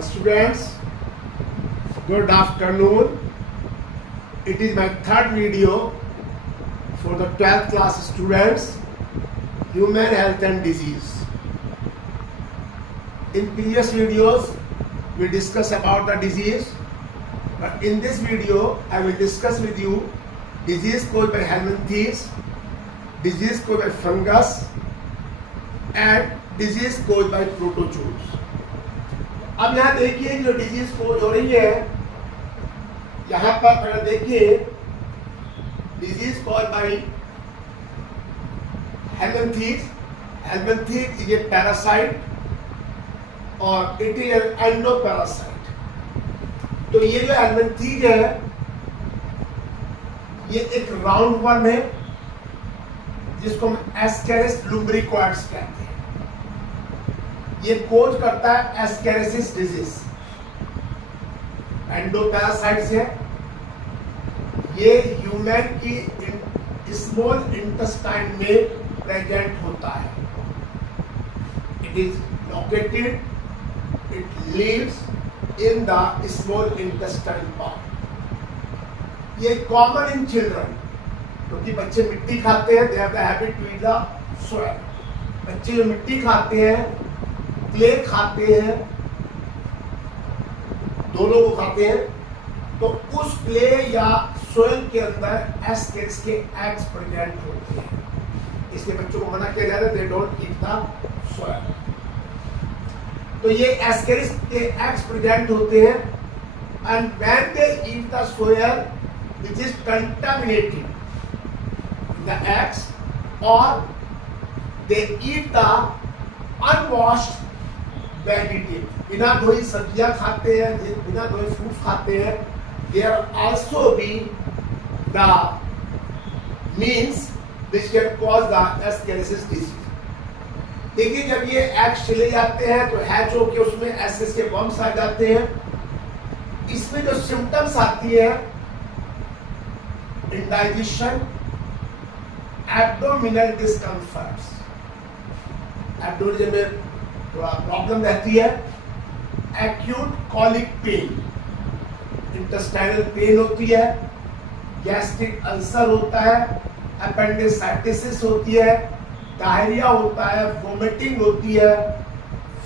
Students, good afternoon. It is my third video for the 12th class students, human health and disease. In previous videos, we discussed about the disease, but in this video, I will discuss with you disease caused by helminthes, disease caused by fungus, and disease caused by protozoans. अब यहाँ देखिए जो disease cause हो रही है, यहाँ पर अगर देखिए disease cause by helminths. Helminths is a parasite और इट इज एन एंडोपैरासाइट. तो ये जो हेलमिंथेस है ये एक राउंड वर्म है जिसको हम एस्केरिस लुम्ब्रिकोइड्स कहते हैं. ये कोज करता है एस्केरिसिस डिजीज. एंडोपैरासाइट्स है. ये ह्यूमन की स्मॉल इंटेस्टाइन में प्रेजेंट होता है. It is located, it lives in the small intestine part. ये कॉमन इन चिल्ड्रन, क्योंकि बच्चे मिट्टी खाते हैं. They have the habit to eat the soil. बच्चे जो मिट्टी खाते हैं, क्ले खाते हैं, दोनों को खाते हैं, तो उस क्ले या सोयल के अंदर एस्केरिस के एग्स प्रेजेंट होते हैं. इसलिए बच्चों को मना किया जाता है, they don't eat the soil. तो ये एस्केरिस के एग्स प्रेजेंट होते हैं and when they eat the soil which is contaminated the eggs और दे ईट द अनवॉश्ड वेजिटेबल. बिना धोई सब्जियां खाते हैं, बिना धोए फ्रूट्स खाते हैं. There also be the means which can cause the ascariasis disease. देखिए जब ये एग्स चले जाते हैं तो हैच होके उसमें एस्केरिस के वर्म्स आ जाते हैं. इसमें जो सिम्टम्स आती है, इंडाइजेशन, एब्डोमिनल डिस्कम्फर्ट्स. एब्डोमिनल में थोड़ा प्रॉब्लम रहती है. Acute colic pain, intestinal pain होती है. गैस्ट्रिक अल्सर होता है. अपेंडिसाइटिस होती है. डायरिया होता है. वोमिटिंग होती है.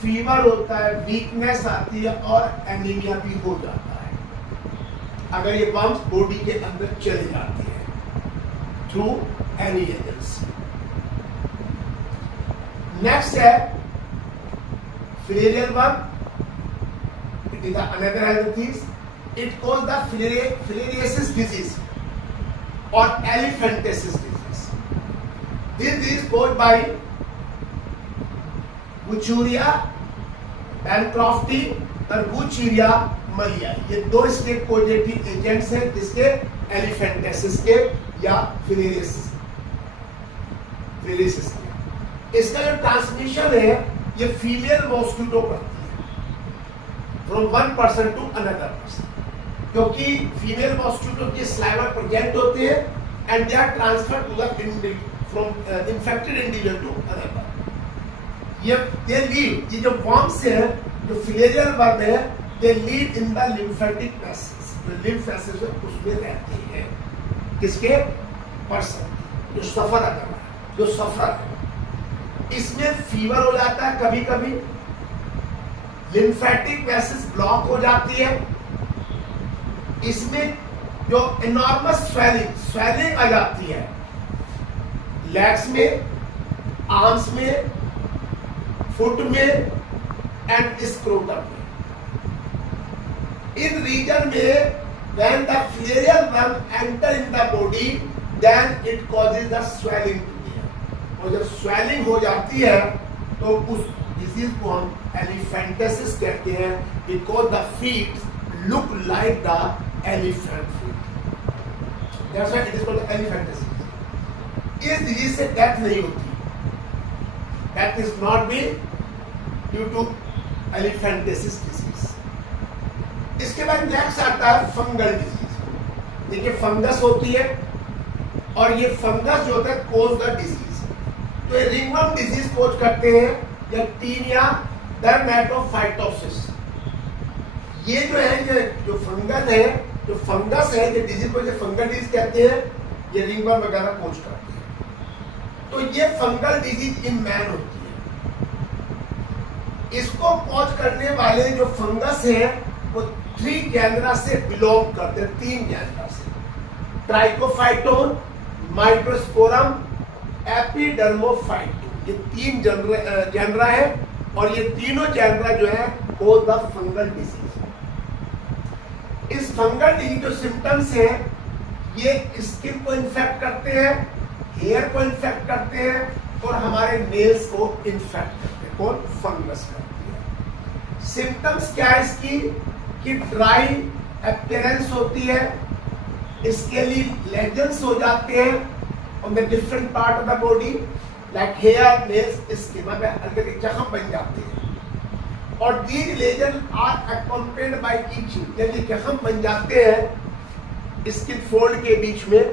फीवर होता है. वीकनेस आती है और एनीमिया भी हो जाता है अगर ये वर्म्स बॉडी के अंदर चले जाते हैं थ्रू एनी एजेंसी. नेक्स्ट है filarial worm. It is another helminthes. It causes the filariasis disease or elephantiasis disease. This is caused by Wucheria bancrofti और Wucheria malia. ये दो इसके कोजेटिव एजेंट्स हैं जिसके एलिफेंटेसिस के या फिलेरियसिस के. इसका जो ट्रांसमिशन है ये फीमेल मॉस्किटो करती है from one person to another person, क्योंकि फीमेल मॉस्किटो के स्लाइवा प्रेजेंट होते हैं and they are transferred to the from infected individual to another. ये दे लीव, ये जो वर्म्स है, जो फिलेरियल वर्म है, they live in the lymphatic vessels. जो लिम्फ वेसल्स है उसमें रहती है. किसके? पर्सन जो सफर कर रहा है, जो सफर है. इसमें फीवर हो जाता है, कभी कभी लिम्फेटिक वेसल्स ब्लॉक हो जाती है. इसमें जो एनॉर्मस स्वेलिंग आ जाती है लेग्स में, आर्म्स में, फुट में एंड स्क्रोटम में. इन रीजन में when the filarial worm enter in the body then it causes the swelling. और जब स्वेलिंग हो जाती है तो उस डिजीज को हम एलिफेंटेसिस कहते हैं, because the feet look like the elephant feet. That's why it is called elephantiasis. इस डिजीज से डेथ नहीं होती. Death is not been due to elephantiasis disease. इसके बाद नेक्स्ट आता है फंगल डिजीज. देखिए फंगस होती है और ये फंगस जो होता है कोज द डिजीज. तो ये रिंगवर्म डिजीज कोज करते हैं या टीनिया डर्मेटोफाइटोसिस. ये जो है ये जो फंगस है, ये डिजीज को जो फंगल डिजीज कहते हैं, ये रिंगवर्म वगैरह कोज करते हैं। तो ये फंगल डिजीज इन मैन होती है। इसको कोज करने वाले जो फंगस है वो 3 जेनरा से बिलोंग करते हैं, 3 जेनरा से, ट्राइकोफाइटोन, माइक्रोस्पोरम, एपिडर्मोफाइटोन। ये 3 जेनरा है और ये तीनों जेनरा जो है कोज द फंगल डिजीज। इस फंगल डिजीज जो सिम्टम्स है ये स्किन को इन्फेक्ट करते हैं, हेयर को इन्फेक्ट करते हैं और हमारे नेल्स को इन्फेक्ट करते हैं। कौन? फंगस करती है। सिम्टम्स क्या है इसकी कि ड्राई अपीयरेंस होती है, स्केली लेजन्स हो जाते हैं on the different part of the body like hair, nails, skin में हल्के जख्म बन जाते हैं। और these lesion are accompanied by itching, जब ये जख्म बन जाते हैं स्किन फोल्ड के बीच में,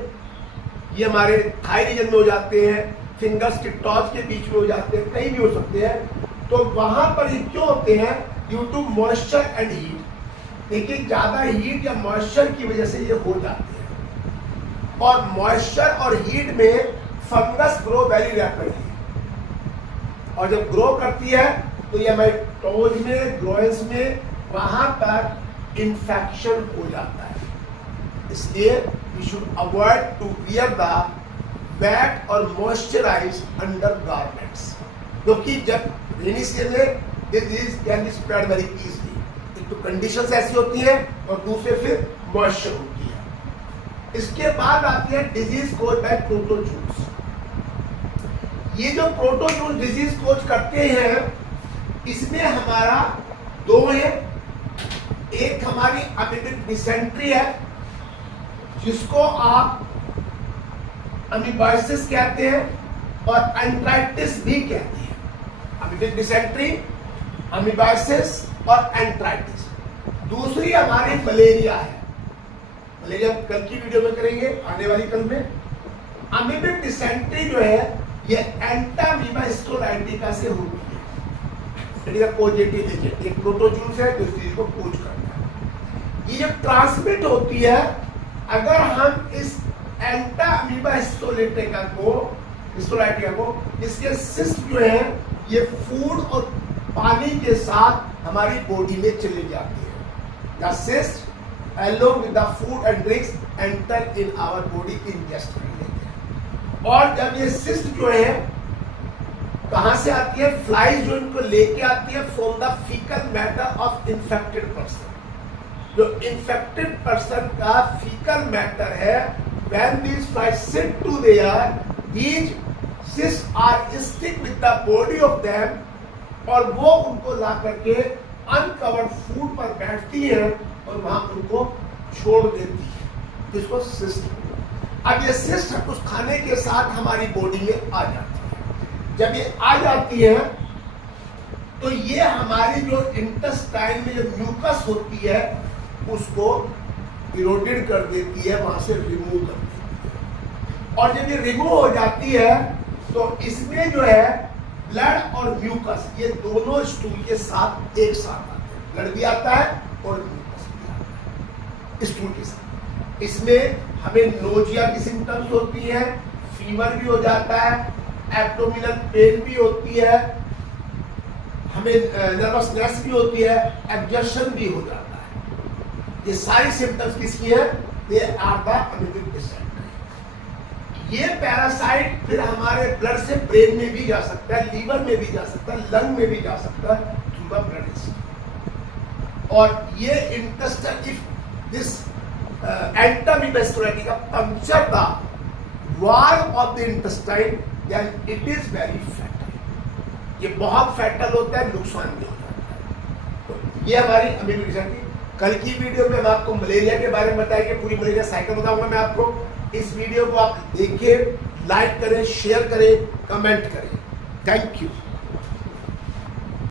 ये हमारे थाई रीजन में हो जाते हैं, फिंगर्स के टॉच के बीच में हो जाते हैं, कहीं भी हो सकते हैं। तो वहां पर ये क्यों होते हैं? Due to moisture and heat. देखिए ज्यादा हीट या मॉइस्चर की वजह से ये हो जाते हैं। और मॉइस्चर और हीट में फंगस ग्रो वेरी रैपिडली, और जब ग्रो करती है तो ये हमारे टोज में, ग्रोइंस में, वहां पर इंफेक्शन हो जाता है। इसलिए we should avoid to wear the wet और मॉइस्चराइज अंडर गारमेंट्स, क्योंकि जब रेनी सीजन में this disease can be spread very easily. एक तो कंडीशंस ऐसी होती हैं और दूसरे फिर मॉइस्चर होती है। इसके बाद आती है डिजीज कोज बाय प्रोटोजूस। ये जो प्रोटोजूस डिजीज कोज करते हैं इसमें हमारा 2 है। एक हमारी अमीबिक डिसेंट्री है जिसको आप अमीबाइसिस कहते हैं और एंट्राइटिस भी कहते हैं। अमीबिक डिसेंट्री, अमीबाइसिस और एंट्राइटिस। दूसरी हमारी मलेरिया है। मलेरिया कल की वीडियो में करेंगे, आने वाली कल में। अमीबिक डिसेंट्री जो है ये एंटामीबा स्टोलाइटिका से होती है। पॉजिटिव एजेंट, एक प्रोटोजूस है जो इस चीज को कोज करता है। ये जब ट्रांसमिट होती है, अगर हम इस एंटामीबा स्टोलाइटिका को इसके सिस्ट जो है ये फूड और पानी के साथ हमारी बॉडी में चली जाती है। The cyst along with the food and drinks enter in our body ingest कर लेते हैं। और जब ये सिस्ट जो है कहां से आती है? फ्लाइज जो इनको लेके आती है from the faecal matter of infected person. जो इन्फेक्टेड पर्सन का फीकल मैटर है, when these flies sit to there, these cysts are stick with the body of them, और वो उनको ला करके अनकवर्ड फूड पर बैठती है और वहां उनको छोड़ देती है, जिसको सिस्ट। अब ये सिस्ट उस खाने के साथ हमारी बॉडी में आ जाती है। जब ये आ जाती है तो ये हमारी जो इंटेस्टाइन में जो म्यूकस होती है उसको इरोडेड कर देती है, वहां से रिमूव कर देती है। और जब ये रिमूव हो जाती है तो इसमें जो है ब्लड और म्यूकस ये दोनों स्टूल के साथ एक साथ आते हैं। ब्लड भी आता है और म्यूकस भी आता है स्टूल के साथ। इसमें हमें नोजिया की सिम्टम्स होती है, फीवर भी हो जाता है, एब्डोमिनल पेन भी होती है, हमें नर्वसनेस भी होती है, एग्जर्शन भी हो जाता है। ये सारी सिम्टम्स किसकी है? They are the amoebic dysentery. ये पैरासाइट फिर हमारे ब्लड से ब्रेन में भी जा सकता है, लीवर में भी जा सकता है, लंग में भी जा सकता है थ्रू द ब्लड। और ये intestine if this entamoeba histolytica puncture the wall of the intestine then it is very fatal। ये बहुत फैटल होता है, नुकसान भी हो जाता है। तो ये हमारी अमीबिक डिसेंट्री। कल की वीडियो में हम आपको मलेरिया के बारे में बताएंगे, पूरी मलेरिया साइकिल बताऊंगा मैं आपको। इस वीडियो को आप देखिए, लाइक करें, शेयर करें, कमेंट करें। Thank you.